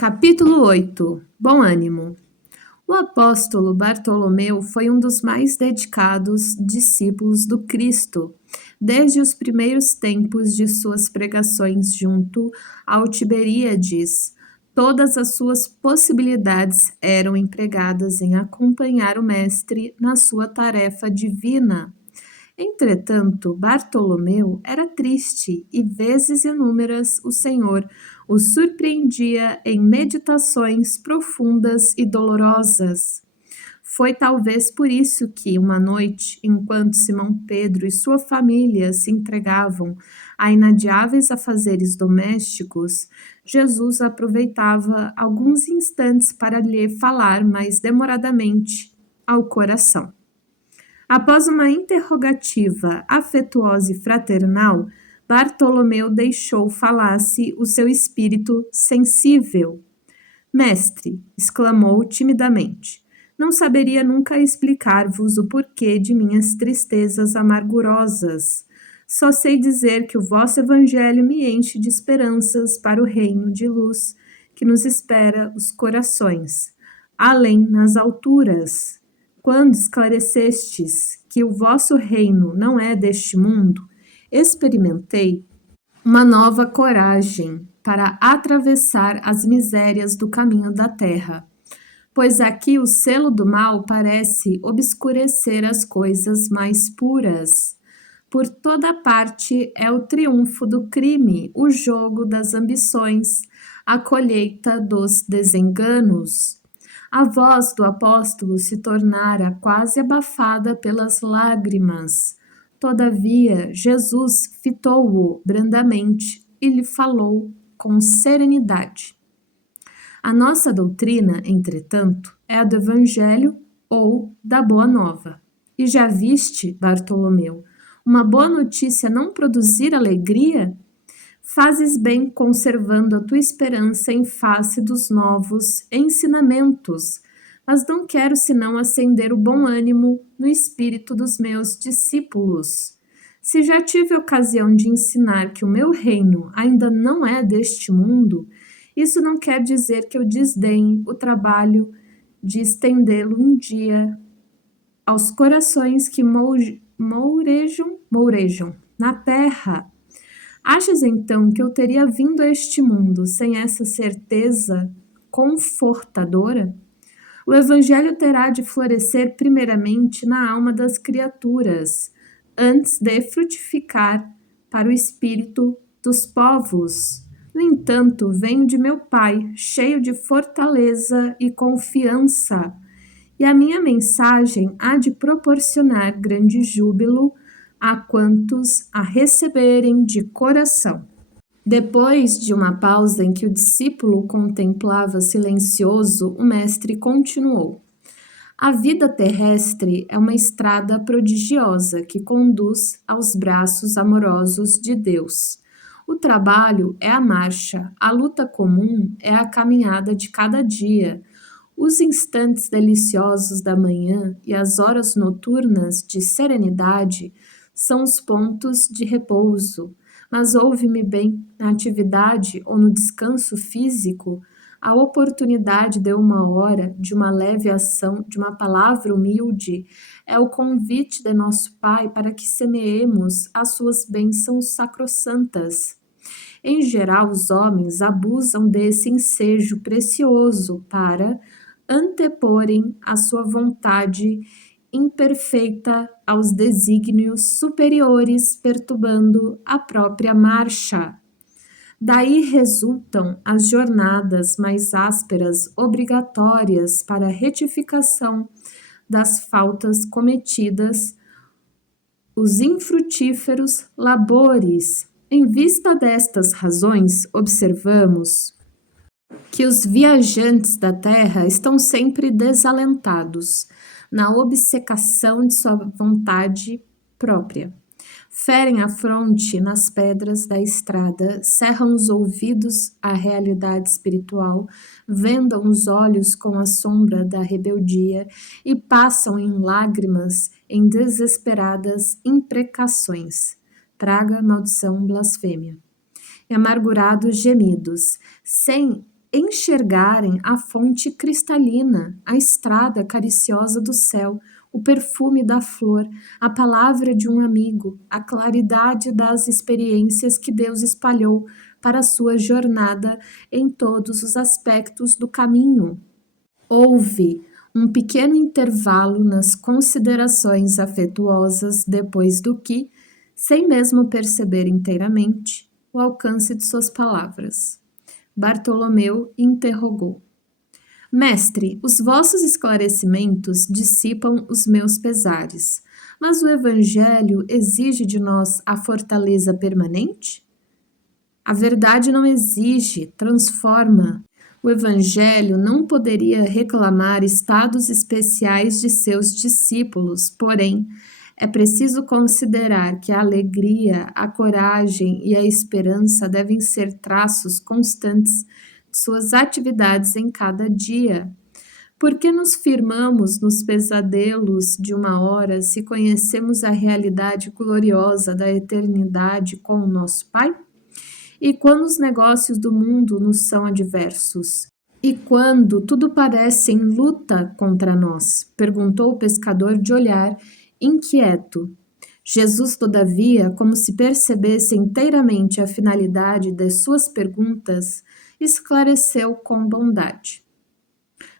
Capítulo 8. Bom ânimo. O apóstolo Bartolomeu foi um dos mais dedicados discípulos do Cristo, desde os primeiros tempos de suas pregações junto ao Tiberíades. Todas as suas possibilidades eram empregadas em acompanhar o Mestre na sua tarefa divina. Entretanto, Bartolomeu era triste e vezes inúmeras o Senhor o surpreendia em meditações profundas e dolorosas. Foi talvez por isso que, uma noite, enquanto Simão Pedro e sua família se entregavam a inadiáveis afazeres domésticos, Jesus aproveitava alguns instantes para lhe falar mais demoradamente ao coração. Após uma interrogativa afetuosa e fraternal, Bartolomeu deixou falar-se o seu espírito sensível. Mestre, exclamou timidamente, não saberia nunca explicar-vos o porquê de minhas tristezas amargurosas. Só sei dizer que o vosso evangelho me enche de esperanças para o reino de luz que nos espera os corações, além nas alturas. Quando esclarecestes que o vosso reino não é deste mundo, experimentei uma nova coragem para atravessar as misérias do caminho da terra, pois aqui o selo do mal parece obscurecer as coisas mais puras. Por toda parte é o triunfo do crime, o jogo das ambições, a colheita dos desenganos. A voz do apóstolo se tornara quase abafada pelas lágrimas. Todavia, Jesus fitou-o brandamente e lhe falou com serenidade. A nossa doutrina, entretanto, é a do Evangelho ou da Boa Nova. E já viste, Bartolomeu, uma boa notícia não produzir alegria? Fazes bem conservando a tua esperança em face dos novos ensinamentos, mas não quero senão acender o bom ânimo no espírito dos meus discípulos. Se já tive ocasião de ensinar que o meu reino ainda não é deste mundo, isso não quer dizer que eu desdenhe o trabalho de estendê-lo um dia aos corações que mourejam na terra. Achas então que eu teria vindo a este mundo sem essa certeza confortadora? O Evangelho terá de florescer primeiramente na alma das criaturas, antes de frutificar para o espírito dos povos. No entanto, venho de meu Pai, cheio de fortaleza e confiança, e a minha mensagem há de proporcionar grande júbilo a quantos a receberem de coração. Depois de uma pausa em que o discípulo contemplava silencioso, o mestre continuou. A vida terrestre é uma estrada prodigiosa que conduz aos braços amorosos de Deus. O trabalho é a marcha, a luta comum é a caminhada de cada dia. Os instantes deliciosos da manhã e as horas noturnas de serenidade são os pontos de repouso, mas ouve-me bem, na atividade ou no descanso físico, a oportunidade de uma hora, de uma leve ação, de uma palavra humilde, é o convite de nosso Pai para que semeemos as suas bênçãos sacrossantas. Em geral, os homens abusam desse ensejo precioso para anteporem a sua vontade imperfeita aos desígnios superiores, perturbando a própria marcha. Daí resultam as jornadas mais ásperas obrigatórias para a retificação das faltas cometidas, os infrutíferos labores. Em vista destas razões, observamos que os viajantes da terra estão sempre desalentados na obcecação de sua vontade própria. Ferem a fronte nas pedras da estrada, cerram os ouvidos à realidade espiritual, vendam os olhos com a sombra da rebeldia e passam em lágrimas em desesperadas imprecações. Praga, maldição, blasfêmia. E amargurados gemidos, sem enxergarem a fonte cristalina, a estrada cariciosa do céu, o perfume da flor, a palavra de um amigo, a claridade das experiências que Deus espalhou para a sua jornada em todos os aspectos do caminho. Houve um pequeno intervalo nas considerações afetuosas depois do que, sem mesmo perceber inteiramente o alcance de suas palavras, Bartolomeu interrogou: Mestre, os vossos esclarecimentos dissipam os meus pesares, mas o Evangelho exige de nós a fortaleza permanente? A verdade não exige, transforma. O Evangelho não poderia reclamar estados especiais de seus discípulos, porém, é preciso considerar que a alegria, a coragem e a esperança devem ser traços constantes de suas atividades em cada dia. Por que nos firmamos nos pesadelos de uma hora se conhecemos a realidade gloriosa da eternidade com o nosso Pai? E quando os negócios do mundo nos são adversos? E quando tudo parece em luta contra nós? Perguntou o pescador de olhar inquieto. Jesus, todavia, como se percebesse inteiramente a finalidade de suas perguntas, esclareceu com bondade.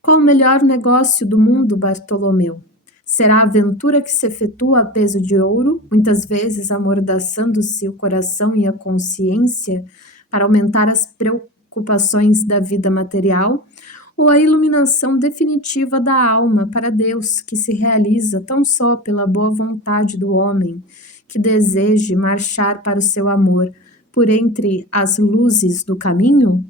Qual o melhor negócio do mundo, Bartolomeu? Será a aventura que se efetua a peso de ouro, muitas vezes amordaçando-se o coração e a consciência para aumentar as preocupações da vida material, ou a iluminação definitiva da alma para Deus, que se realiza tão só pela boa vontade do homem, que deseje marchar para o seu amor por entre as luzes do caminho?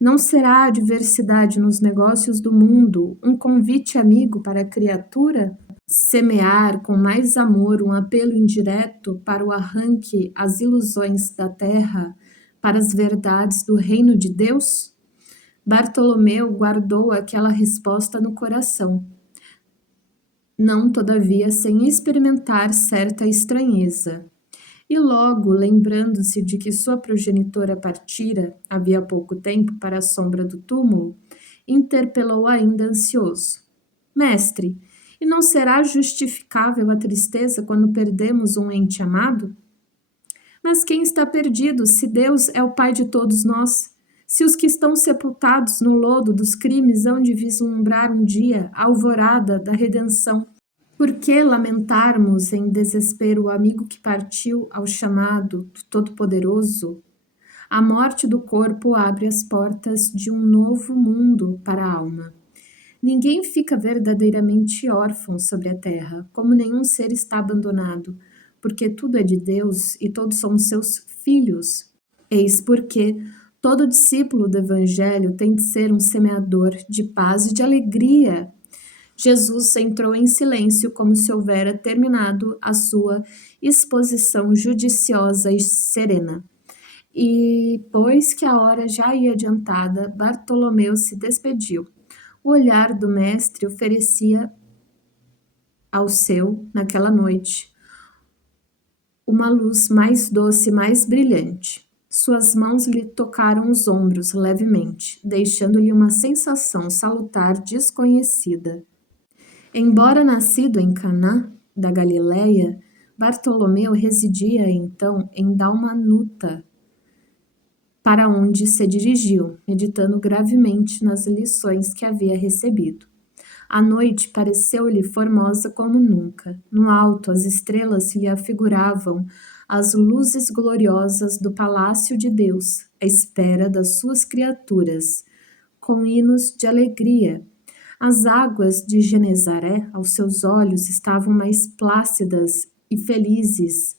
Não será a adversidade nos negócios do mundo um convite amigo para a criatura? Semear com mais amor um apelo indireto para o arranque às ilusões da terra, para as verdades do reino de Deus? Bartolomeu guardou aquela resposta no coração, não, todavia, sem experimentar certa estranheza. E logo, lembrando-se de que sua progenitora partira havia pouco tempo para a sombra do túmulo, interpelou ainda ansioso: Mestre, e não será justificável a tristeza quando perdemos um ente amado? Mas quem está perdido, se Deus é o Pai de todos nós? Se os que estão sepultados no lodo dos crimes hão de vislumbrar um dia a alvorada da redenção? Por que lamentarmos em desespero o amigo que partiu ao chamado do Todo-Poderoso? A morte do corpo abre as portas de um novo mundo para a alma. Ninguém fica verdadeiramente órfão sobre a terra, como nenhum ser está abandonado, porque tudo é de Deus e todos somos seus filhos. Eis porque todo discípulo do Evangelho tem de ser um semeador de paz e de alegria. Jesus entrou em silêncio como se houvera terminado a sua exposição judiciosa e serena. E, pois que a hora já ia adiantada, Bartolomeu se despediu. O olhar do mestre oferecia ao seu, naquela noite, uma luz mais doce e mais brilhante. Suas mãos lhe tocaram os ombros levemente, deixando-lhe uma sensação salutar desconhecida. Embora nascido em Caná, da Galileia, Bartolomeu residia então em Dalmanuta, para onde se dirigiu, meditando gravemente nas lições que havia recebido. A noite pareceu-lhe formosa como nunca. No alto, as estrelas se lhe afiguravam as luzes gloriosas do palácio de Deus, à espera das suas criaturas, com hinos de alegria. As águas de Genezaré, aos seus olhos, estavam mais plácidas e felizes.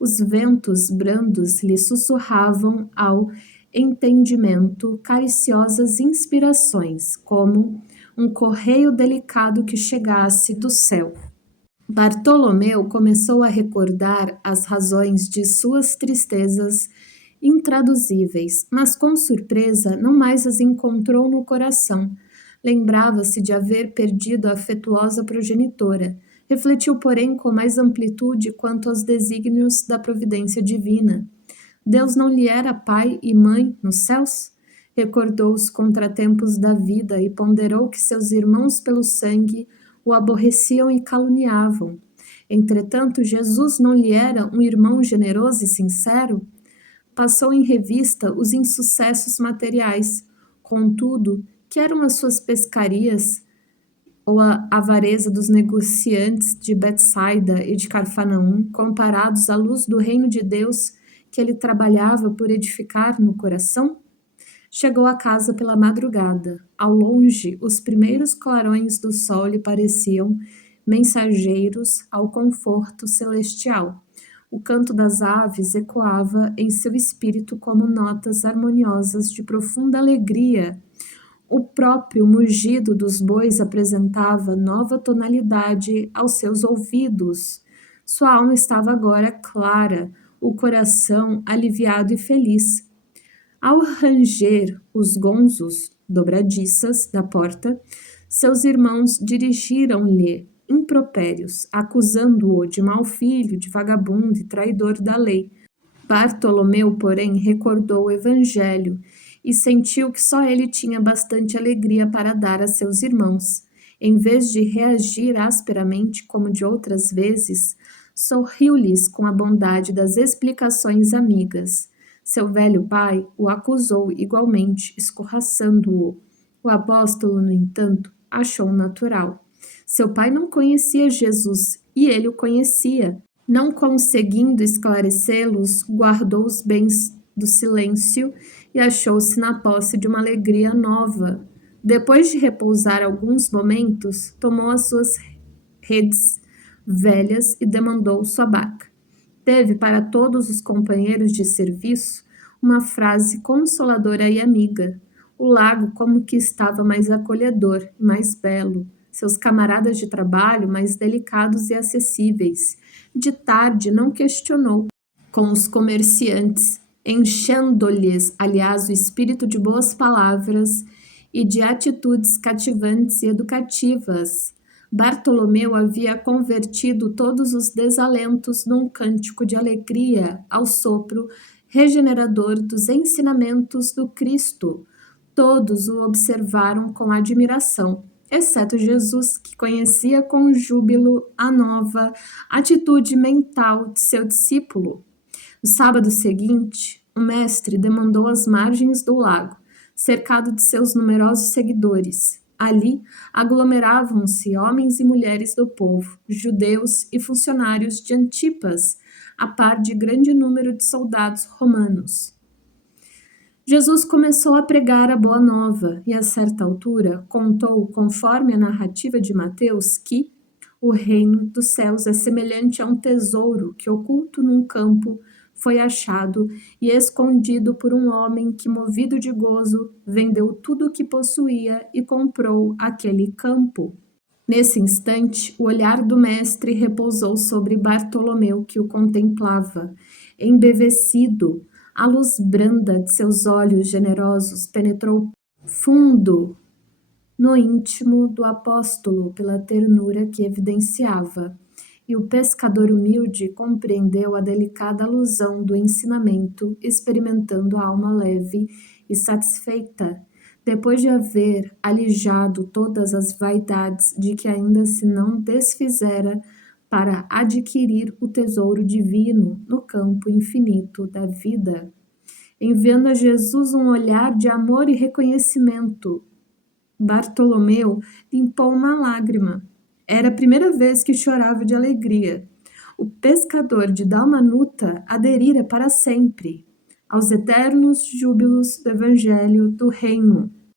Os ventos brandos lhe sussurravam ao entendimento cariciosas inspirações, como um correio delicado que chegasse do céu. Bartolomeu começou a recordar as razões de suas tristezas intraduzíveis, mas com surpresa não mais as encontrou no coração. Lembrava-se de haver perdido a afetuosa progenitora. Refletiu, porém, com mais amplitude quanto aos desígnios da providência divina. Deus não lhe era pai e mãe nos céus? Recordou os contratempos da vida e ponderou que seus irmãos pelo sangue o aborreciam e caluniavam. Entretanto, Jesus não lhe era um irmão generoso e sincero? Passou em revista os insucessos materiais. Contudo, que eram as suas pescarias ou a avareza dos negociantes de Betsaida e de Carfanaum, comparados à luz do reino de Deus que ele trabalhava por edificar no coração? Chegou a casa pela madrugada. Ao longe, os primeiros clarões do sol lhe pareciam mensageiros ao conforto celestial. O canto das aves ecoava em seu espírito como notas harmoniosas de profunda alegria. O próprio mugido dos bois apresentava nova tonalidade aos seus ouvidos. Sua alma estava agora clara, o coração aliviado e feliz. Ao ranger os gonzos dobradiças da porta, seus irmãos dirigiram-lhe impropérios, acusando-o de mau filho, de vagabundo e traidor da lei. Bartolomeu, porém, recordou o evangelho e sentiu que só ele tinha bastante alegria para dar a seus irmãos. Em vez de reagir asperamente como de outras vezes, sorriu-lhes com a bondade das explicações amigas. Seu velho pai o acusou igualmente, escorraçando-o. O apóstolo, no entanto, achou natural. Seu pai não conhecia Jesus e ele o conhecia. Não conseguindo esclarecê-los, guardou os bens do silêncio e achou-se na posse de uma alegria nova. Depois de repousar alguns momentos, tomou as suas redes velhas e demandou sua barca. Teve para todos os companheiros de serviço uma frase consoladora e amiga. O lago como que estava mais acolhedor e mais belo, seus camaradas de trabalho mais delicados e acessíveis. De tarde não questionou com os comerciantes, enchendo-lhes, aliás, o espírito de boas palavras e de atitudes cativantes e educativas. Bartolomeu havia convertido todos os desalentos num cântico de alegria ao sopro regenerador dos ensinamentos do Cristo. Todos o observaram com admiração, exceto Jesus, que conhecia com júbilo a nova atitude mental de seu discípulo. No sábado seguinte, o mestre demandou as margens do lago, cercado de seus numerosos seguidores. Ali aglomeravam-se homens e mulheres do povo, judeus e funcionários de Antipas, a par de grande número de soldados romanos. Jesus começou a pregar a boa nova e, a certa altura, contou, conforme a narrativa de Mateus, que o reino dos céus é semelhante a um tesouro que, oculto num campo, foi achado e escondido por um homem que, movido de gozo, vendeu tudo o que possuía e comprou aquele campo. Nesse instante, o olhar do mestre repousou sobre Bartolomeu, que o contemplava, embevecido. A luz branda de seus olhos generosos penetrou fundo no íntimo do apóstolo pela ternura que evidenciava, e o pescador humilde compreendeu a delicada alusão do ensinamento, experimentando a alma leve e satisfeita, depois de haver alijado todas as vaidades de que ainda se não desfizera para adquirir o tesouro divino no campo infinito da vida, enviando a Jesus um olhar de amor e reconhecimento. Bartolomeu limpou uma lágrima. Era a primeira vez que chorava de alegria. O pescador de Dalmanuta aderira para sempre aos eternos júbilos do Evangelho do Reino.